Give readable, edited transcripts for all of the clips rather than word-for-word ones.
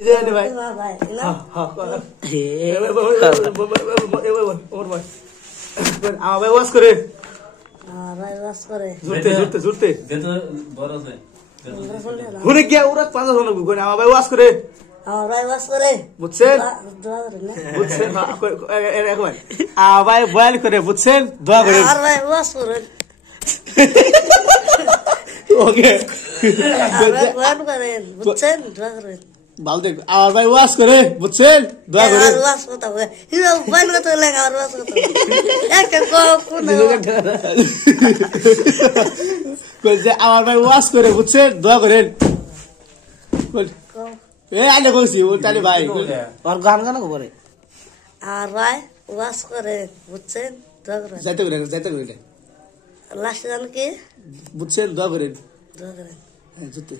জানি ভাই ভাই না আমার ভাই ওয়াজ করে ভাই বাস করে জুরতে ঘুরে গিয়া ওরা 5 জন ঘুরে আমার ভাই ওয়াজ করে ভাই বাস করে বুঝছেন দোয়া করে না বুঝছেন একবার আমার ভাই বয়াল করে বুঝছেন দোয়া করে আর ভাই বাস করে ওকে ভাই বয়ান করেন বুঝছেন দোয়া করেন ভালো দেখ আমার ভাই ওয়াজ করে বুঝছেন দোয়া করে আর বাস কথা বলে হিরো বয়ান করতে লাগে আর বাস কথা একটা কোন কইছে আমার ভাই ওয়াজ করে বুঝছেন দোয়া করেন এ আলে কইছি ওটালি ভাই আর গান গান করে আর ভাই বাস করে বুঝছেন দোয়া করেন যাইতে করে লাস্ট গান কি বুঝছেন দোয়া করেন দোয়া করেন হ্যাঁ জুতে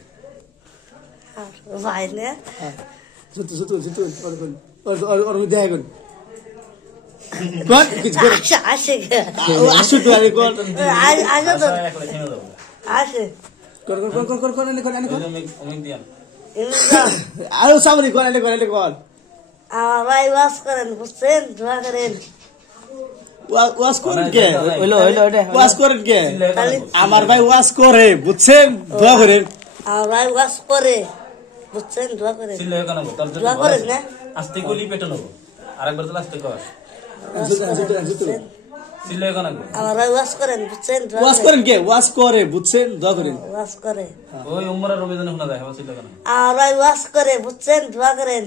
আর ভাই না হ্যাঁ জুতে ওর মধ্যে আইবেন কোন কিছু করে আসে আসু তো আরে কোন আগে তো আসে কোন অমিক দিয়ান আরো সামনে কোন আমার ভাই বাস করেন বুঝছেন দোয়া করেন ওয়াজ করেন কে হইলো ওটা ওয়াজ করেন কে আমার ভাই ওয়াজ করে বুঝছেন দোয়া করেন আমার ভাই বাস করে বুঝছেন দোয়া করেন সিলে কেন তোর দোয়া করেন না আস্তে কলি পেটো নেব আরেকবার তো আস্তে কর সিলে কেন আমার ভাই বাস করেন বুঝছেন দোয়া ওয়াজ করেন কে ওয়াজ করে বুঝছেন দোয়া করেন বাস করে ওই উমরা রবিদান শোনা যায় সিলে কেন আমার ভাই বাস করে বুঝছেন দোয়া করেন